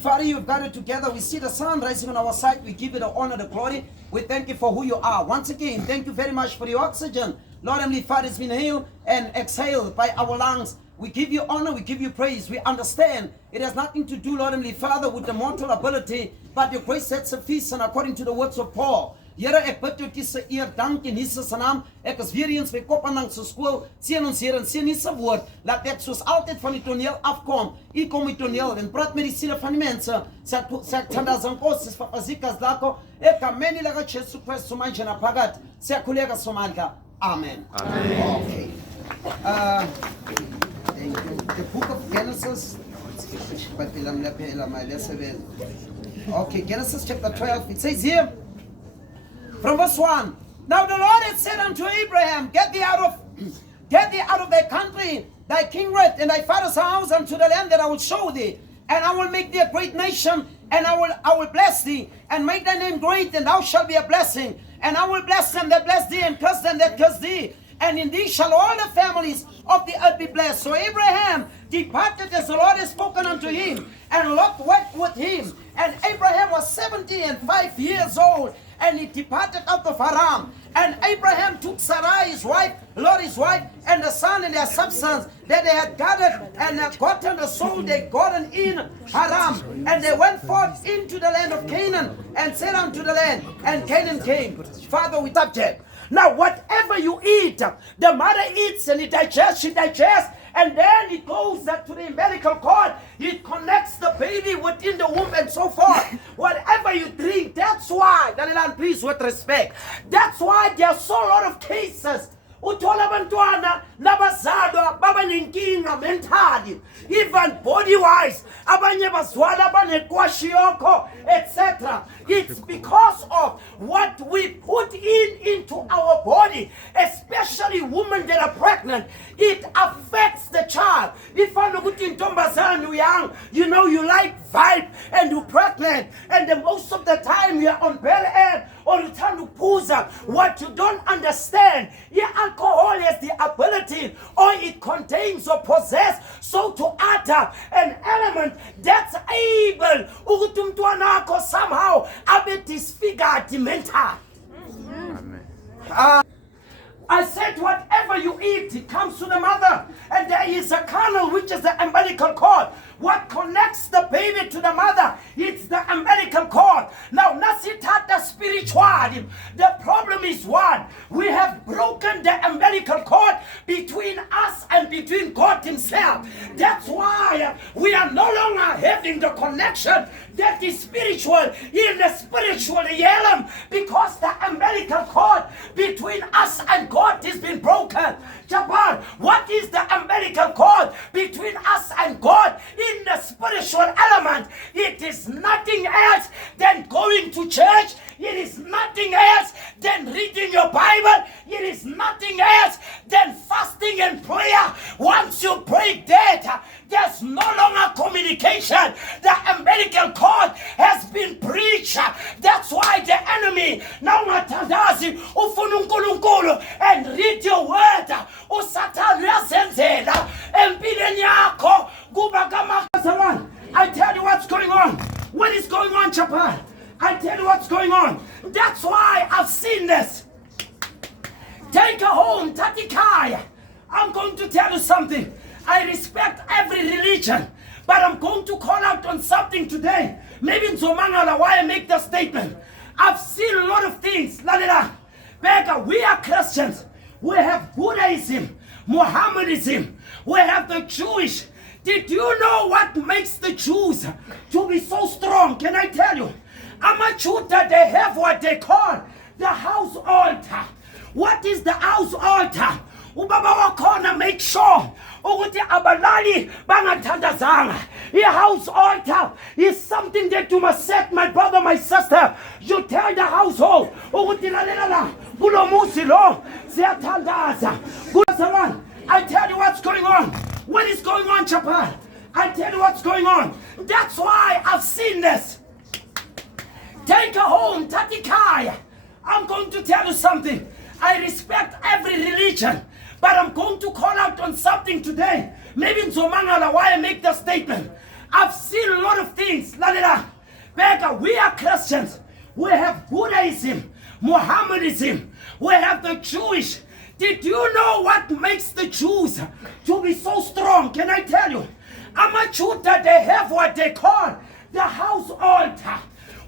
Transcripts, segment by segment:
Father, you've gathered together. We see the sun rising on our side. We give you the honor, the glory. We thank you for who you are. Once again, thank you very much for the oxygen. Lord, Heavenly Father, has been inhaled and exhaled by our lungs. We give you honor, we give you praise. We understand it has nothing to do, Lord Heavenly Father, with the mortal ability, but your grace that's sufficient according to the words of Paul. Here, ek bid jou dis eer dank in Jesus se naam. Ek is weer eens by Kopanang se skool. Seën ons Here en seën nie se woord. Laat ek soos altyd van die toneel afkom. U kom die toneel en praat met die siele van die mense. Siyakuthandaza Nkosi sifafazika zlakho egameni lika Jesu Kristu manje naphakathi. Siyakhuleka somandla. Amen. Amen. Okay. The book of Genesis. Okay, Genesis chapter 12. It says here, from verse 1. Now the Lord had said unto Abraham, Get thee out of thy country, thy kindred, and thy father's house, unto the land that I will show thee. And I will make thee a great nation, and I will bless thee, and make thy name great, and thou shalt be a blessing. And I will bless them that bless thee, and curse them that curse thee. And in thee shall all the families of the earth be blessed. So Abraham departed as the Lord had spoken unto him, and Lot went with him. And Abraham was 75 years old, and he departed out of Haran. And Abraham took Sarai his wife, Lot his wife, and the son and their substance that they had gathered and had gotten the soul they gotten in Haran. And they went forth into the land of Canaan and set unto the land. And Canaan came. Father, we subject. Now, whatever you eat, the mother eats and it digests, she digests, and then it goes to the umbilical cord. It connects the baby within the womb and so forth. Whatever you drink, that's why, please with respect, that's why there are so lot of cases. Uthola abantwana nabazalwa babanenkinga mentally, even body wise, abanye bazwala banekwashiyoko, etc. It's because of what we put into our body, especially women that are pregnant. It affects the child. If I'm not in Tombazan, young, you know you like vibe and you're pregnant, and then most of the time you're on bel air or you turn to puza. What you don't understand, alcohol has the ability, or it contains or possesses, so to utter an element that's able ukuthi somehow abe disfigured mental. I said whatever you eat, it comes to the mother, and there is a canal which is the umbilical cord. What connects the baby to the mother? It's the umbilical cord. Now, nasitata spiritual. The problem is what? We have broken the umbilical cord between us and between God Himself. That's why we are no longer having the connection that is spiritual in the spiritual realm, because the umbilical cord between us and God has been broken. Japan, what is the umbilical cord between us and God in the spiritual element? It is nothing else than going to church. It is nothing else than reading your Bible. It is nothing else than fasting and prayer. Once you break that, there's no longer communication. The umbilical cord has been breached. That's why the enemy now matandazi ufuna uNkulunkulu and read your word. Usatan uyazenzela empilweni yakho kuba kama. I tell you what's going on. What is going on, Japan? I tell you what's going on. That's why I've seen this. Take her home, Tatikaya. I'm going to tell you something. I respect every religion, but I'm going to call out on something today. Maybe in Zomangala, why I make the statement. I've seen a lot of things. Becca, we are Christians. We have Buddhism, Mohammedanism. We have the Jewish. Did you know what makes the Jews to be so strong? Can I tell you? Amachuta, they have what they call the house altar. What is the house altar? Ubaba wakhona make sure ukuthi abalali bangathandazanga. The house altar is something that you must set, my brother, my sister. You tell the household ukuthi lalela la kulo muzi lo siyathandaza. I tell you what's going on. What is going on, Japan? I tell you what's going on. That's why I've seen this. Take her home, Tatikaya. I'm going to tell you something. I respect every religion, but I'm going to call out on something today. Maybe in Zomangala, why I make the statement. I've seen a lot of things. Beggar, we are Christians. We have Buddhism, Mohammedanism. We have the Jewish. Did you know what makes the Jews to be so strong? Can I tell you? Amajuda, they have what they call the house altar.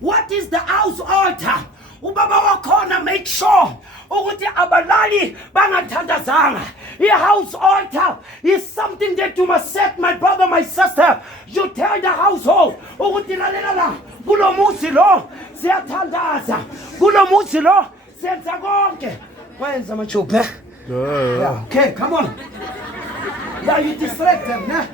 What is the house altar? Ubaba wakhona make sure ukuthi abalali bangathandazanga. A house altar is something that you must set, my brother, my sister. You tell the household ukuthi lalela kulo muzi lo siyathandaza, kulo muzi lo senza konke. Wenza machuku, ne? Yeah, okay, come on. Yeah, you distract them, ne?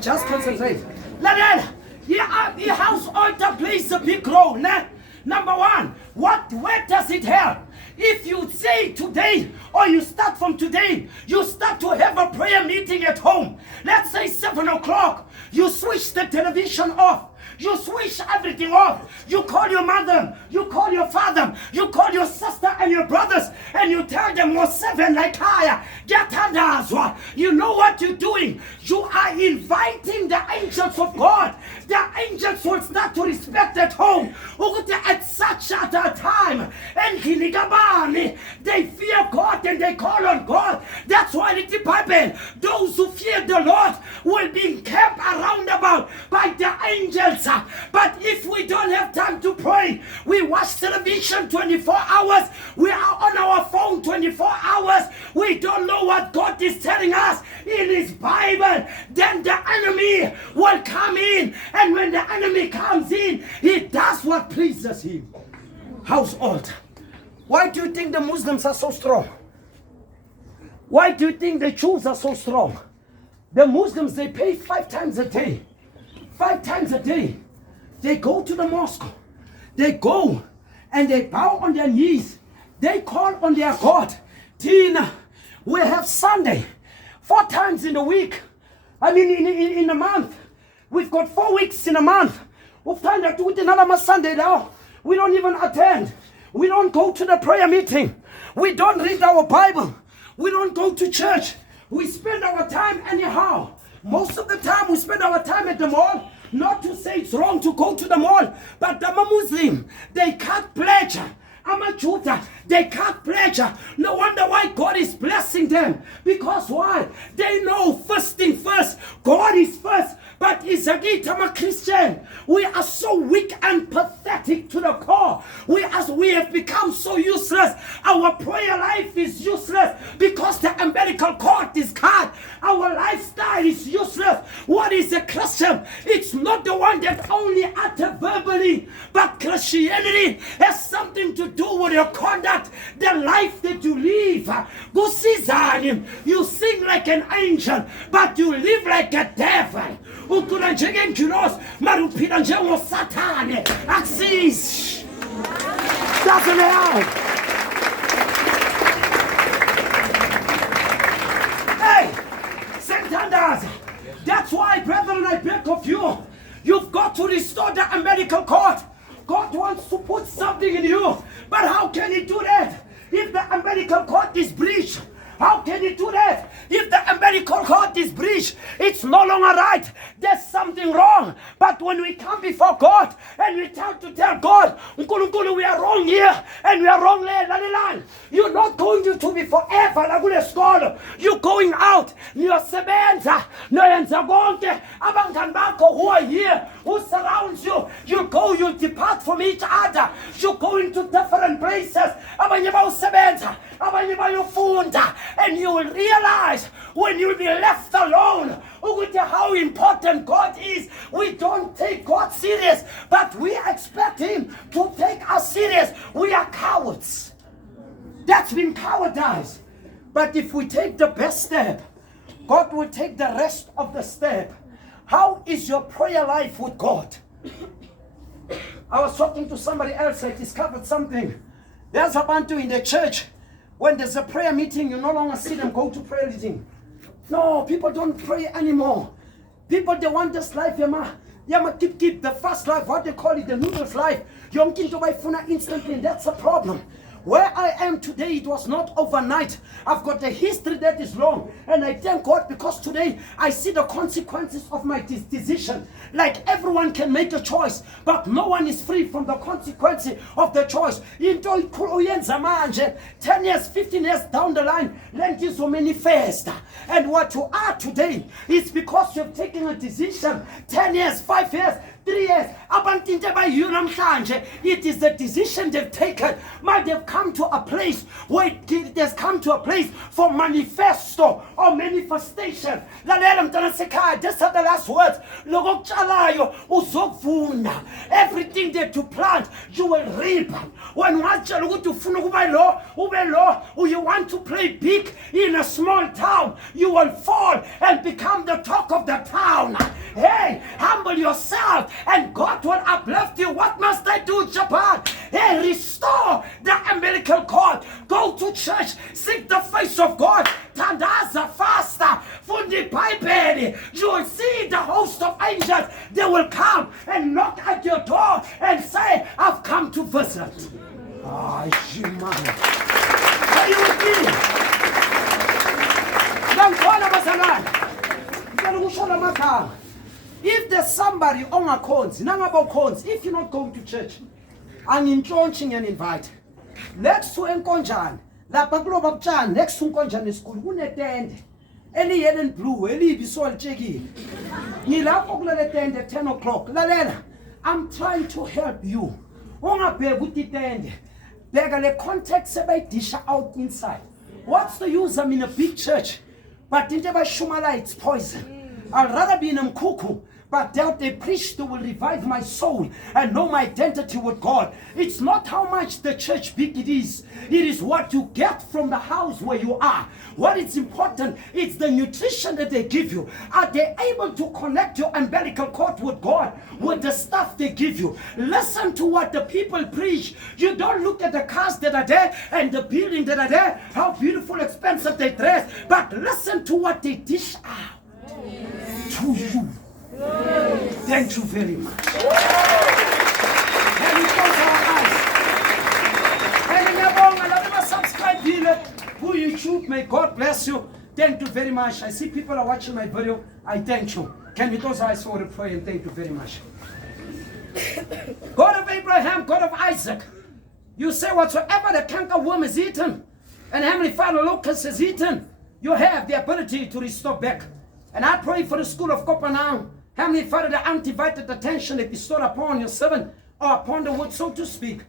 Just concentrate. Lalela, your house altar plays a big role, ne? Number one, where does it help? If you say today, or you start from today, you start to have a prayer meeting at home. Let's say 7 o'clock, you switch the television off. You switch everything off. You call your mother, you call your father, you call your sister and your brothers, and you tell them, "More 7 like higher. Get under." You know what you're doing? You are inviting the angels of God. The angels will start to respect at home. At such a time, and they fear God and they call on God. That's why in the Bible, those who fear the Lord will be kept around about by the angels. But if we don't have time to pray, we watch television 24 hours, we are on our phone 24 hours, we don't know what God is telling us in His Bible, then the enemy will come in, and when the enemy comes in, he does what pleases him. House altar. Why do you think the Muslims are so strong? Why do you think the Jews are so strong? The Muslims, they pay 5 times a day. 5 times a day, they go to the mosque. They go and they bow on their knees. They call on their God. Tina, we have Sunday 4 times in the week. I mean, in a month. We've got 4 weeks in a month. We'll find out with another Sunday now. We don't even attend. We don't go to the prayer meeting. We don't read our Bible. We don't go to church. We spend our time anyhow. Most of the time we spend our time at the mall. Not to say it's wrong to go to the mall, but I'm a Muslim. They can't pleasure. I'm a Judah. They can't pleasure. No wonder why God is blessing them. Because why? They know first thing first. God is first. But Isagit, I'm a Christian. We are so weak and pathetic to the core. We have become so useless. Our prayer life is useless because the umbilical cord is cut. Our lifestyle is useless. What is a Christian? It's not the one that only utters verbally, but Christianity has something to do with your conduct, the life that you live. Go see Zion. You sing like an angel, but you live like a devil. Ukula njengenjulos, maruphila njengoSathane. Axis. Doesn't help. Hey, Santandas. That's why, brethren, I beg of you, you've got to restore the umbilical cord. God wants to put something in you, but how can He do that if the umbilical cord is breached? How can He do that? If the umbilical cord is breached, it's no longer right. There's something wrong. But when we come before God and we tell God, "Nkulunkulu, we are wrong here and we are wrong there," you're not going to be forever. You're going out. Niyosebenza, noyenza konke. Abangani bakho who are here, who surrounds you, you go, you depart from each other. You go into different places. Abanye bayosebenza, abanye bayofunda. And you will realize when you'll be left alone with how important God is. We don't take God serious, but we expect Him to take us serious. We are cowards. That's been cowardized. But if we take the best step, God will take the rest of the step. How is your prayer life with God? I was talking to somebody else. I discovered something. There's a bantu in the church. When there's a prayer meeting, you no longer see them go to prayer meeting. No, people don't pray anymore. People, they want this life, yama keep the fast life, what they call it, the noodles life. Yom kinto by funa instantly, and that's a problem. Where I am today, it was not overnight. I've got a history that is long. And I thank God because today I see the consequences of my decision. Like everyone can make a choice, but no one is free from the consequences of the choice. Into 10 years, 15 years down the line, let this will manifest. And what you are today is because you've taken a decision. 10 years, 5 years, 3 years. It is the decision they've taken. They've come to a place where it has come to a place for manifesto or manifestation. These are the last words. Everything that you plant, you will reap. When you want to play big in a small town, you will fall and become the talk of the town. Hey, humble yourself and God will uplift you. What must I do, Japan? Hey, restore the umbilical cord. Go to church. Seek the face of God. Tandaza faster. Fundi Bible. You will see the host of angels. They will come and knock at your door and say, I've come to visit. Ah, Shimon. Are you with me? If there's somebody on a cons, if you're not going to church, I'm launching an invite. Next to Nkonjan, la Paglo Chan, next to Nkonjan school, who attend any yellow blue, any visual checky. Nila Ogla attend at 10 o'clock. Lalena, I'm trying to help you. Onga be with it end. Begale context about dish out inside. What's the use? I'm in a big church, but in the Shumala it's poison. I'd rather be in Mkuku, but doubt they preach they will revive my soul and know my identity with God. It's not how much the church big it is what you get from the house where you are. What is important, it's the nutrition that they give you. Are they able to connect your umbilical cord with God with the stuff they give you? Listen to what the people preach. You don't look at the cars that are there and the building that are there, how beautiful, expensive they dress, but listen to what they dish out to you. Thank you very much. And we close our eyes. And subscribe here to YouTube. May God bless you. Thank you very much. I see people are watching my video. I thank you. Can we close our eyes for a prayer and thank you very much. God of Abraham, God of Isaac, you say whatsoever the cankerworm is eaten and Heavenly Father locust is eaten, you have the ability to restore back. And I pray for the school of Kopanang. Heavenly Father, the undivided attention that bestowed upon your servant or upon the word, so to speak.